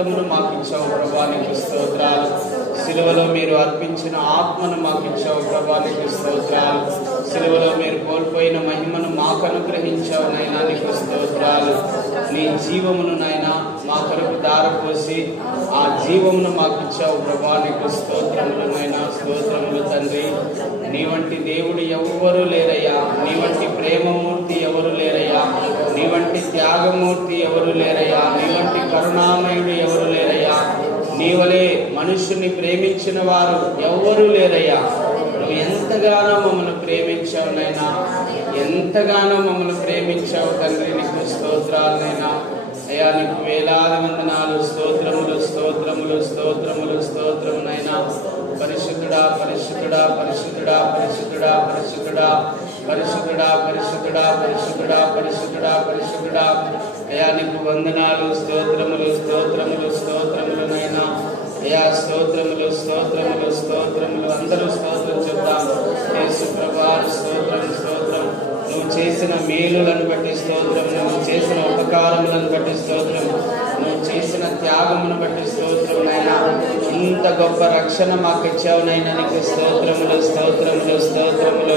రక్తమును మాకు ఇచ్చావు ప్రభానికి స్తోత్రాలు. సిలువలో మీరు అర్పించిన ఆత్మను మాకు ఇచ్చావు ప్రభానికి స్తోత్రాలు. సిలువలో మీరు కోల్పోయిన మహిమను మాకు అనుగ్రహించావు నైనా నీకు స్తోత్రాలు. నీ జీవమును నైనా మా కొరకు దారపోసి ఆ జీవమును మాకు ఇచ్చావు ప్రభా నీకు స్తోత్రములు నైనా స్తోత్రములు తండ్రి. నీ వంటి దేవుడు ఎవ్వరూ లేరయ్యా. నీ వంటి ప్రేమమూర్తి ఎవరు లేరయ్యా. నీ వంటి త్యాగమూర్తి ఎవరు లేరయ్యా. నీ వంటి కరుణామయుడు నీ వలే మనుషుని ప్రేమించిన వారు ఎవ్వరూ లేరయ్యా. నువ్వు ఎంతగానో మమ్మల్ని ప్రేమించావు నైనా ఎంతగానో మమ్మల్ని ప్రేమించావు తండ్రి నీకు స్తోత్రాలనైనా అయ్యా నీకు వేలాది వందనాలు స్తోత్రములు స్తోత్రములు స్తోత్రములు స్తోత్రమునైనా పరిశుద్ధుడా పరిశుద్ధుడా పరిశుద్ధుడా పరిశుద్ధుడా పరిశుద్ధుడా. పరిశుద్ధుడా పరిశుద్ధుడా పరిశుద్ధుడా పరిశుద్ధుడా పరిశుద్ధుడా. అయా నీకు వందనాలు స్తోత్రములు స్తోత్రములు స్తోత్రములు నైనా అయా స్తోత్రములు స్తోత్రములు స్తోత్రములు. అందరూ స్తోత్రం చెప్తాం యేసు ప్రభా స్తోత్రం స్తోత్రం. నువ్వు చేసిన మేలులను బట్టి స్తోత్రం. నువ్వు చేసిన ఉపకారములను బట్టి స్తోత్రం. నువ్వు చేసిన త్యాగమును బట్టి స్తోత్రం నైనా ఇంత గొప్ప రక్షణ మాకు ఇచ్చావు నైనా నీకు స్తోత్రములు స్తోత్రములు స్తోత్రములు.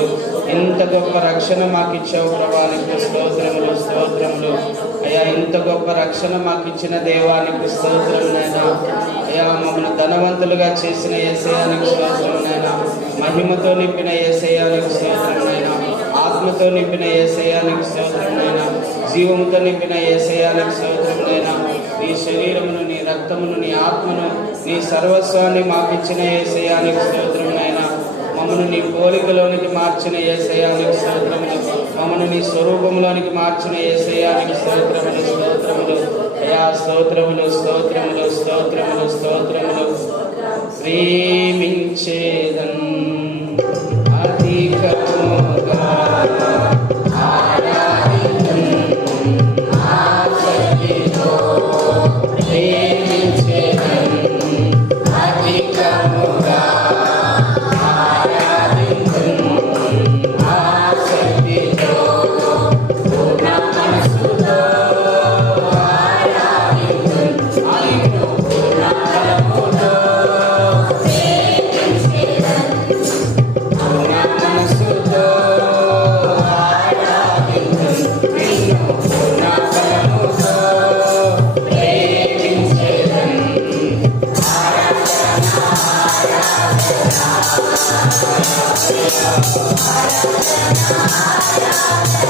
ఇంత గొప్ప రక్షణ మాకు ఇచ్చావు ప్రభా నీకు స్తోత్రములు స్తోత్రములు. అయ్యా ఇంత గొప్ప రక్షణ మాకు ఇచ్చిన దేవానికి స్తోత్రమునైనా అయ్యా మమ్మల్ని ధనవంతులుగా చేసిన ఏసయానికి స్తోత్రమునైనా మహిమతో నింపిన ఏసయానికి స్తోత్రమునైనా ఆత్మతో నింపిన ఏసయానికి స్తోత్రమునైనా జీవముతో నింపిన ఏసయానికి స్తోత్రమునైనా నీ శరీరమును నీ రక్తమును నీ ఆత్మను నీ సర్వస్వాన్ని మాకిచ్చిన ఏసయానికి స్తోత్రమునైనా మమ్మను నీ పోలికలోనికి మార్చిన ఏసయానికి స్తోత్రములు. మమ్మను నీ స్వరూపంలోనికి మార్చిన ఏసయానికి స్తోత్రములు స్తోత్రములు. అయా స్తోత్రములు స్తోత్రములు స్తోత్రములు స్తోత్రములు. ప్రేమించే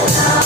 Yeah.